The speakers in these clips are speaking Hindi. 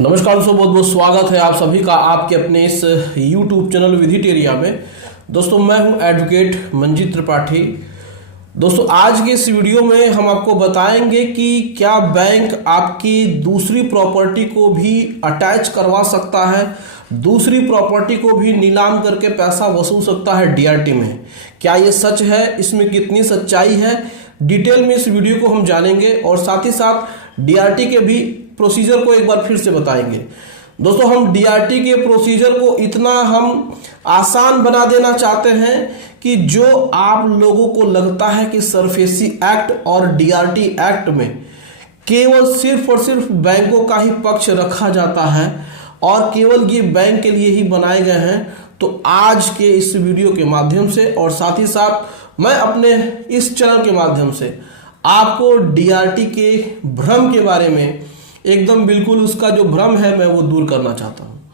नमस्कार दोस्तों, बहुत बहुत स्वागत है आप सभी का आपके अपने इस YouTube चैनल विधिटेरिया में। दोस्तों मैं हूं एडवोकेट मंजीत त्रिपाठी। दोस्तों आज के इस वीडियो में हम आपको बताएंगे कि क्या बैंक आपकी दूसरी प्रॉपर्टी को भी अटैच करवा सकता है, दूसरी प्रॉपर्टी को भी नीलाम करके पैसा वसूल सकता है डीआरटी में। क्या ये सच है, इसमें कितनी सच्चाई है, डिटेल में इस वीडियो को हम जानेंगे और साथ ही साथ डीआरटी के भी प्रोसीजर को एक बार फिर से बताएंगे। दोस्तों हम डीआरटी के प्रोसीजर को इतना हम आसान बना देना चाहते हैं कि जो आप लोगों को लगता है कि सरफेसी एक्ट और डीआरटी एक्ट में केवल सिर्फ और सिर्फ बैंकों का ही पक्ष रखा जाता है और केवल ये बैंक के लिए ही बनाए गए हैं, तो आज के इस वीडियो के माध्यम से और साथ ही साथ मैं अपने इस चैनल के माध्यम से आपको डीआरटी के भ्रम के बारे में एकदम बिल्कुल उसका जो भ्रम है मैं वो दूर करना चाहता हूँ।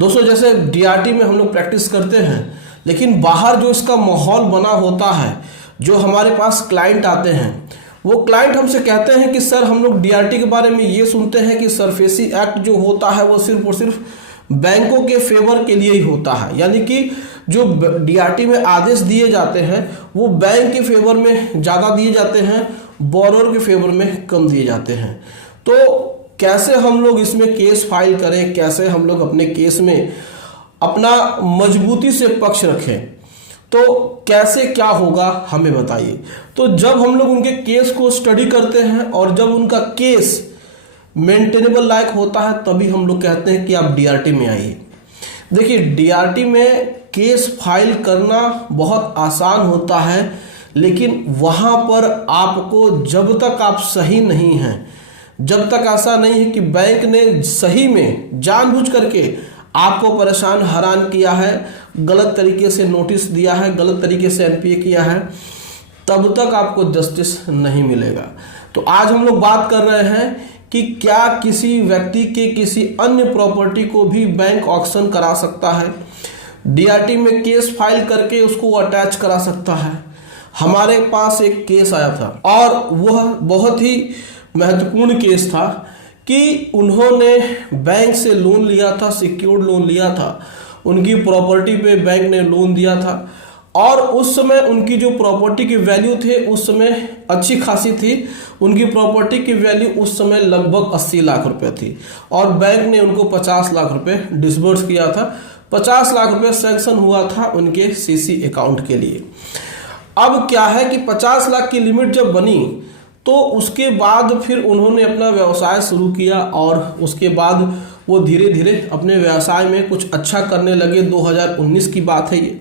दोस्तों जैसे डीआरटी में हम लोग प्रैक्टिस करते हैं, लेकिन बाहर जो इसका माहौल बना होता है, जो हमारे पास क्लाइंट आते हैं, वो क्लाइंट हमसे कहते हैं कि सर हम लोग डीआरटी के बारे में ये सुनते हैं कि सरफेसी एक्ट जो होता है वो सिर्फ और सिर्फ बैंकों के फेवर के लिए ही होता है, यानी कि जो डीआरटी में आदेश दिए जाते हैं वो बैंक के फेवर में ज़्यादा दिए जाते हैं, बोरोर के फेवर में कम दिए जाते हैं। तो कैसे हम लोग इसमें केस फाइल करें, कैसे हम लोग अपने केस में अपना मजबूती से पक्ष रखें, तो कैसे क्या होगा हमें बताइए। तो जब हम लोग उनके केस को स्टडी करते हैं और जब उनका केस मेंटेनेबल लायक होता है तभी हम लोग कहते हैं कि आप डीआरटी में आइए। देखिए डीआरटी में केस फाइल करना बहुत आसान होता है, लेकिन वहाँ पर आपको जब तक आप सही नहीं हैं, जब तक ऐसा नहीं है कि बैंक ने सही में जानबूझ करके आपको परेशान हैरान किया है, गलत तरीके से नोटिस दिया है, गलत तरीके से एनपीए किया है, तब तक आपको जस्टिस नहीं मिलेगा। तो आज हम लोग बात कर रहे हैं कि क्या किसी व्यक्ति के किसी अन्य प्रॉपर्टी को भी बैंक ऑक्शन करा सकता है, डीआरटी में केस फाइल करके उसको अटैच करा सकता है। हमारे पास एक केस आया था और वह बहुत ही महत्वपूर्ण केस था कि उन्होंने बैंक से लोन लिया था, सिक्योर्ड लोन लिया था, उनकी प्रॉपर्टी पे बैंक ने लोन दिया था और उस समय उनकी जो प्रॉपर्टी की वैल्यू थे उस समय अच्छी खासी थी। उनकी प्रॉपर्टी की वैल्यू उस समय लगभग 80 लाख रुपए थी और बैंक ने उनको 50 लाख रुपए डिसबर्स किया था। 50 लाख रुपए सैंक्शन हुआ था उनके सीसी अकाउंट के लिए। अब क्या है कि 50 लाख की लिमिट जब बनी तो उसके बाद फिर उन्होंने अपना व्यवसाय शुरू किया और उसके बाद वो धीरे धीरे अपने व्यवसाय में कुछ अच्छा करने लगे। 2019 की बात है ये,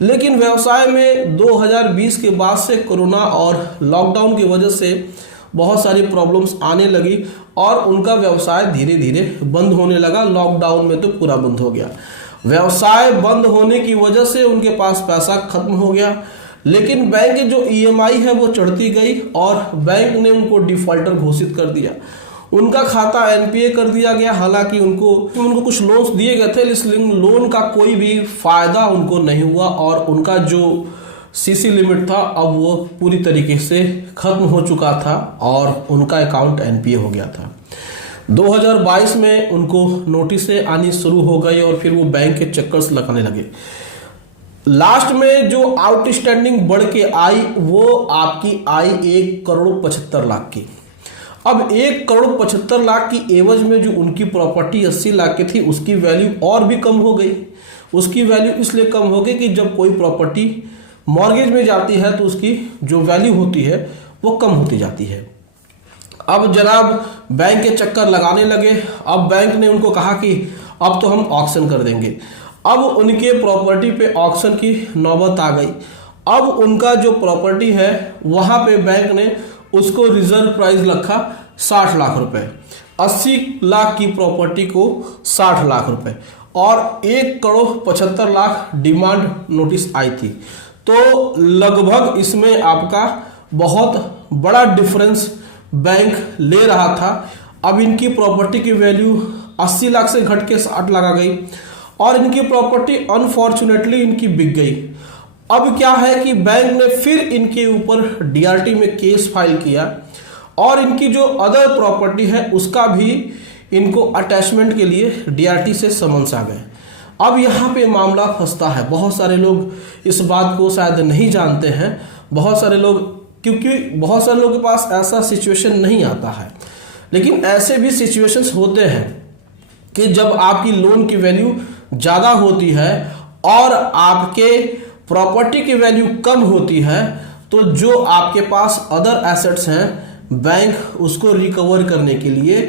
लेकिन व्यवसाय में 2020 के बाद से कोरोना और लॉकडाउन की वजह से बहुत सारी प्रॉब्लम्स आने लगी और उनका व्यवसाय धीरे धीरे बंद होने लगा। लॉकडाउन में तो पूरा बंद हो गया। व्यवसाय बंद होने की वजह से उनके पास पैसा खत्म हो गया, लेकिन बैंक की जो ईएमआई है वो चढ़ती गई और बैंक ने उनको डिफॉल्टर घोषित कर दिया। उनका खाता एनपीए कर दिया गया। हालांकि उनको कुछ लोन्स दिए गए थे, लेकिन लोन का कोई भी फायदा उनको नहीं हुआ और उनका जो सीसी लिमिट था अब वो पूरी तरीके से खत्म हो चुका था और उनका अकाउंट एनपीए हो गया था। 2022 में उनको नोटिसें आनी शुरू हो गई और फिर वो बैंक के चक्कर्स लगाने लगे। लास्ट में जो आउटस्टैंडिंग बढ़ के आई वो आपकी आई 1,75,00,000 की। अब 1,75,00,000 की एवज में जो उनकी प्रॉपर्टी 80 लाख की थी उसकी वैल्यू और भी कम हो गई। उसकी वैल्यू इसलिए कम हो गई कि जब कोई प्रॉपर्टी मॉर्गेज में जाती है तो उसकी जो वैल्यू होती है वो कम होती जाती है। अब जनाब बैंक के चक्कर लगाने लगे। अब बैंक ने उनको कहा कि अब तो हम ऑक्शन कर देंगे। अब उनके प्रॉपर्टी पे ऑक्शन की नौबत आ गई। अब उनका जो प्रॉपर्टी है वहाँ पे बैंक ने उसको रिजर्व प्राइस रखा 60 लाख रुपए। 80 लाख की प्रॉपर्टी को 60 लाख रुपए और 1,75,00,000 डिमांड नोटिस आई थी। तो लगभग इसमें आपका बहुत बड़ा डिफरेंस बैंक ले रहा था। अब इनकी प्रॉपर्टी की वैल्यू 80 लाख से घट के 60 लाख आ गई और इनकी प्रॉपर्टी अनफॉर्चुनेटली इनकी बिक गई। अब क्या है कि बैंक ने फिर इनके ऊपर डीआरटी में केस फाइल किया और इनकी जो अदर प्रॉपर्टी है उसका भी इनको अटैचमेंट के लिए डीआरटी से समन्स आ गए। अब यहाँ पे मामला फंसता है, बहुत सारे लोग इस बात को शायद नहीं जानते हैं, बहुत सारे लोग, क्योंकि बहुत सारे लोगों के पास ऐसा सिचुएशन नहीं आता है, लेकिन ऐसे भी सिचुएशंस होते हैं कि जब आपकी लोन की वैल्यू ज़्यादा होती है और आपके प्रॉपर्टी की वैल्यू कम होती है, तो जो आपके पास अदर एसेट्स हैं बैंक उसको रिकवर करने के लिए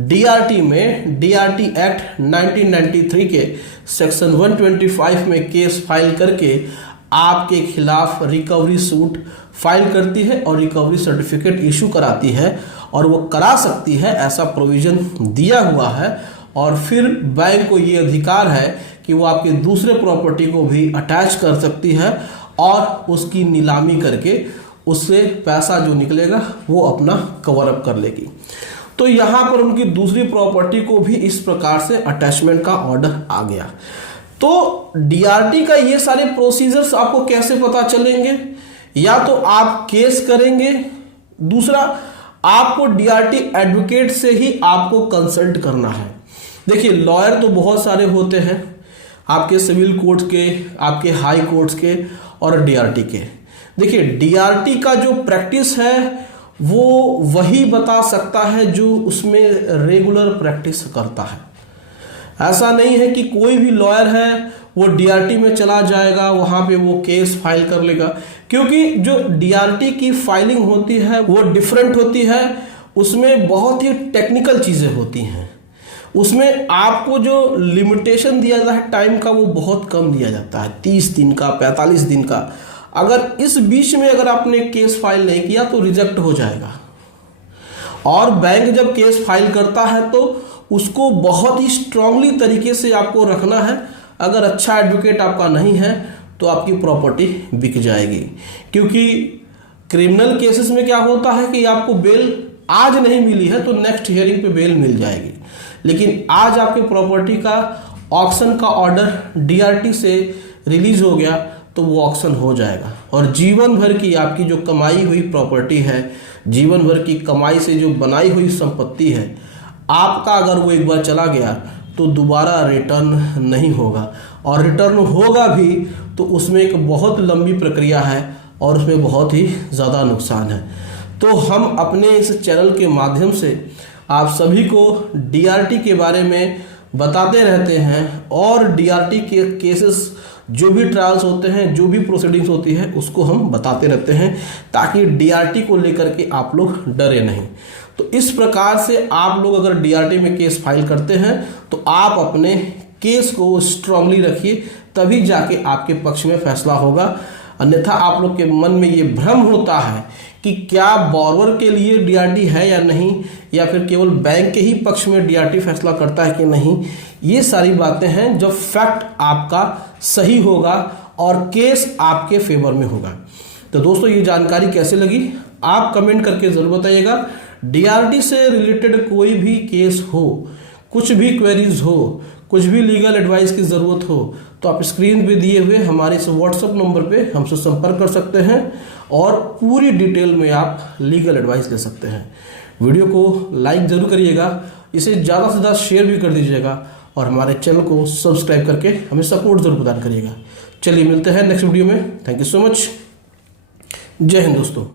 डीआरटी में, डीआरटी एक्ट 1993 के सेक्शन 125 में केस फाइल करके आपके खिलाफ रिकवरी सूट फाइल करती है और रिकवरी सर्टिफिकेट इशू कराती है, और वो करा सकती है, ऐसा प्रोविजन दिया हुआ है। और फिर बैंक को ये अधिकार है कि वो आपके दूसरे प्रॉपर्टी को भी अटैच कर सकती है और उसकी नीलामी करके उससे पैसा जो निकलेगा वो अपना कवर अप कर लेगी। तो यहाँ पर उनकी दूसरी प्रॉपर्टी को भी इस प्रकार से अटैचमेंट का ऑर्डर आ गया। तो डीआरटी का ये सारे प्रोसीजर्स आपको कैसे पता चलेंगे? या तो आप केस करेंगे, दूसरा आपको डीआरटी एडवोकेट से ही आपको कंसल्ट करना है। देखिए, लॉयर तो बहुत सारे होते हैं, आपके सिविल कोर्ट के, आपके हाई कोर्ट्स के और डीआरटी के। देखिए, डीआरटी का जो प्रैक्टिस है वो वही बता सकता है जो उसमें रेगुलर प्रैक्टिस करता है। ऐसा नहीं है कि कोई भी लॉयर है वो डीआरटी में चला जाएगा, वहाँ पे वो केस फाइल कर लेगा, क्योंकि जो डीआरटी की फाइलिंग होती है वो डिफरेंट होती है। उसमें बहुत ही टेक्निकल चीज़ें होती हैं, उसमें आपको जो लिमिटेशन दिया जाता है टाइम का वो बहुत कम दिया जाता है, 30 दिन का, 45 दिन का। अगर इस बीच में अगर आपने केस फाइल नहीं किया तो रिजेक्ट हो जाएगा। और बैंक जब केस फाइल करता है तो उसको बहुत ही स्ट्रांगली तरीके से आपको रखना है। अगर अच्छा एडवोकेट आपका नहीं है तो आपकी प्रॉपर्टी बिक जाएगी, क्योंकि क्रिमिनल केसेस में क्या होता है कि आपको बेल आज नहीं मिली है तो नेक्स्ट हियरिंग पे बेल मिल जाएगी, लेकिन आज आपके प्रॉपर्टी का ऑक्शन का ऑर्डर डीआरटी से रिलीज हो गया तो वो ऑक्शन हो जाएगा, और जीवन भर की आपकी जो कमाई हुई प्रॉपर्टी है, जीवन भर की कमाई से जो बनाई हुई संपत्ति है, आपका अगर वो एक बार चला गया तो दोबारा रिटर्न नहीं होगा, और रिटर्न होगा भी तो उसमें एक बहुत लंबी प्रक्रिया है और उसमें बहुत ही ज़्यादा नुकसान है। तो हम अपने इस चैनल के माध्यम से आप सभी को डीआरटी के बारे में बताते रहते हैं, और डीआरटी के केसेस जो भी ट्रायल्स होते हैं, जो भी प्रोसीडिंग्स होती है, उसको हम बताते रहते हैं ताकि डीआरटी को लेकर के आप लोग डरे नहीं। तो इस प्रकार से आप लोग अगर डीआरटी में केस फाइल करते हैं तो आप अपने केस को स्ट्रांगली रखिए, तभी जाके आपके पक्ष में फैसला होगा। अन्यथा आप लोग के मन में ये भ्रम होता है कि क्या बोरोवर के लिए डीआरटी है या नहीं, या फिर केवल बैंक के ही पक्ष में डीआरटी फैसला करता है कि नहीं। ये सारी बातें हैं जब फैक्ट आपका सही होगा और केस आपके फेवर में होगा। तो दोस्तों, ये जानकारी कैसे लगी आप कमेंट करके ज़रूर बताइएगा। डीआरटी से रिलेटेड कोई भी केस हो, कुछ भी क्वेरीज हो, कुछ भी लीगल एडवाइस की ज़रूरत हो, तो आप स्क्रीन पे दिए हुए हमारे इस व्हाट्सएप नंबर पे हमसे संपर्क कर सकते हैं और पूरी डिटेल में आप लीगल एडवाइस ले सकते हैं। वीडियो को लाइक ज़रूर करिएगा, इसे ज़्यादा से ज़्यादा शेयर भी कर दीजिएगा, और हमारे चैनल को सब्सक्राइब करके हमें सपोर्ट ज़रूर प्रदान करिएगा। चलिए मिलते हैं नेक्स्ट वीडियो में। Thank you so much. जय हिंद दोस्तों।